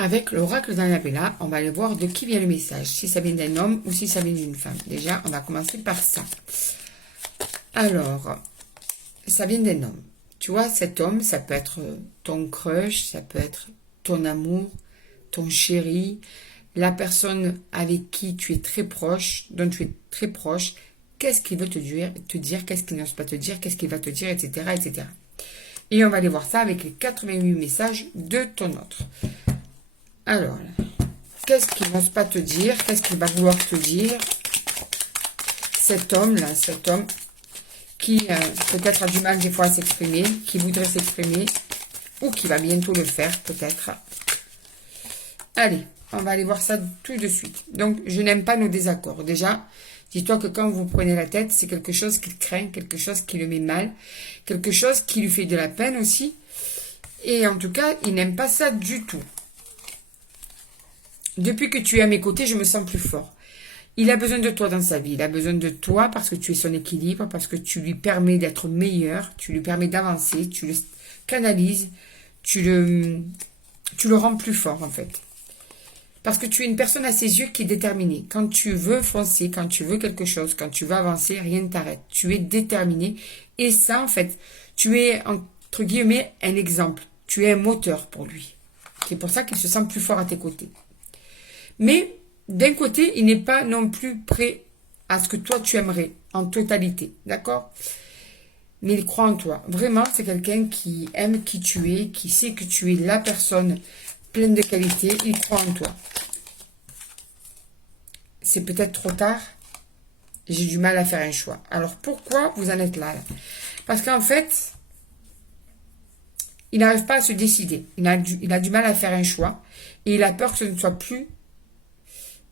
Avec l'oracle d'Annabella, on va aller voir de qui vient le message. Si ça vient d'un homme ou si ça vient d'une femme. Déjà, on va commencer par ça. Alors, ça vient d'un homme. Tu vois, cet homme, ça peut être ton crush, ça peut être ton amour, ton chéri, la personne avec qui tu es très proche, dont tu es très proche. Qu'est-ce qu'il veut te dire, qu'est-ce qu'il n'ose pas te dire, qu'est-ce qu'il va te dire, etc., etc. Et on va aller voir ça avec les 88 messages de ton autre. Alors, qu'est-ce qu'il n'ose pas te dire? Qu'est-ce qu'il va vouloir te dire? Cet homme-là, cet homme qui peut-être a du mal des fois à s'exprimer, qui voudrait s'exprimer, ou qui va bientôt le faire, peut-être. Allez, on va aller voir ça tout de suite. Donc, je n'aime pas nos désaccords. Déjà, dis-toi que quand vous prenez la tête, c'est quelque chose qu'il craint, quelque chose qui le met mal, quelque chose qui lui fait de la peine aussi. Et en tout cas, il n'aime pas ça du tout. Depuis que tu es à mes côtés, je me sens plus fort. Il a besoin de toi dans sa vie. Il a besoin de toi parce que tu es son équilibre, parce que tu lui permets d'être meilleur, tu lui permets d'avancer, tu le canalises, tu le rends plus fort en fait. Parce que tu es une personne à ses yeux qui est déterminée. Quand tu veux foncer, quand tu veux quelque chose, quand tu veux avancer, rien ne t'arrête. Tu es déterminé. Et ça, en fait, tu es, entre guillemets, un exemple. Tu es un moteur pour lui. C'est pour ça qu'il se sent plus fort à tes côtés. Mais d'un côté, il n'est pas non plus prêt à ce que toi tu aimerais en totalité, d'accord? Mais il croit en toi. Vraiment, c'est quelqu'un qui aime qui tu es, qui sait que tu es la personne pleine de qualité. Il croit en toi. C'est peut-être trop tard. J'ai du mal à faire un choix. Alors pourquoi vous en êtes là? Parce qu'en fait, il n'arrive pas à se décider. Il a du mal à faire un choix. Et il a peur que ce ne soit plus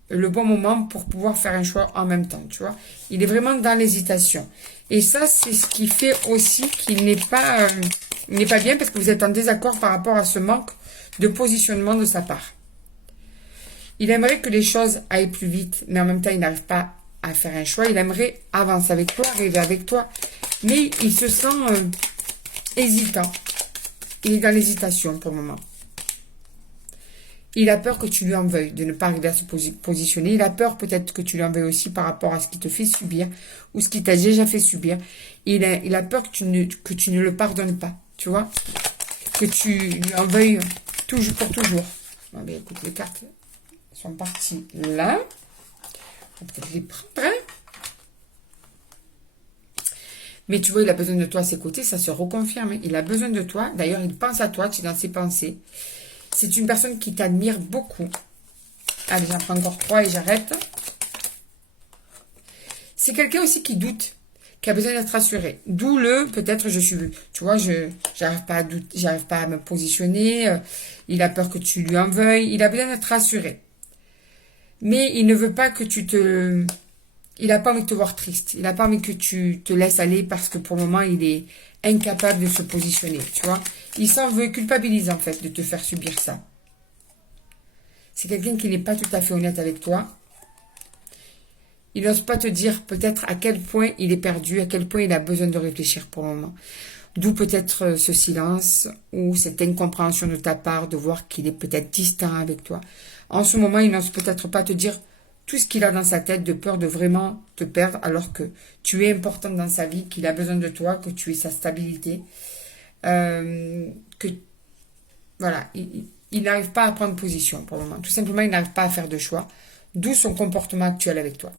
le bon moment pour pouvoir faire un choix en même temps, tu vois. Il est vraiment dans l'hésitation. Et ça, c'est ce qui fait aussi qu'il n'est pas bien parce que vous êtes en désaccord par rapport à ce manque de positionnement de sa part. Il aimerait que les choses aillent plus vite, mais en même temps, il n'arrive pas à faire un choix. Il aimerait avancer avec toi, arriver avec toi, mais il se sent hésitant. Il est dans l'hésitation pour le moment. Il a peur que tu lui en veuilles de ne pas arriver à se positionner. Il a peur peut-être que tu lui en veuilles aussi par rapport à ce qu'il te fait subir ou ce qu'il t'a déjà fait subir. Il a peur que tu ne le pardonnes pas, tu vois. Que tu lui en veuilles toujours pour toujours. Bon, ben, écoute, les cartes sont parties là. On va peut-être les prendre. Hein. Mais tu vois, il a besoin de toi à ses côtés, ça se reconfirme. Il a besoin de toi. D'ailleurs, il pense à toi, tu es dans ses pensées. C'est une personne qui t'admire beaucoup. Allez, j'en prends encore 3 et j'arrête. C'est quelqu'un aussi qui doute, qui a besoin d'être rassuré. D'où peut-être je suis, tu vois, j'arrive pas à douter, j'arrive pas à me positionner. Il a peur que tu lui en veuilles. Il a besoin d'être rassuré. Mais il ne veut pas que il n'a pas envie de te voir triste. Il n'a pas envie que tu te laisses aller parce que pour le moment, il est incapable de se positionner, tu vois. Il s'en veut culpabiliser, en fait, de te faire subir ça. C'est quelqu'un qui n'est pas tout à fait honnête avec toi. Il n'ose pas te dire peut-être à quel point il est perdu, à quel point il a besoin de réfléchir pour le moment. D'où peut-être ce silence ou cette incompréhension de ta part de voir qu'il est peut-être distant avec toi. En ce moment, il n'ose peut-être pas te dire tout ce qu'il a dans sa tête de peur de vraiment te perdre alors que tu es importante dans sa vie, qu'il a besoin de toi, que tu es sa stabilité. Que voilà, il n'arrive pas à prendre position pour le moment. Tout simplement, il n'arrive pas à faire de choix. D'où son comportement actuel avec toi.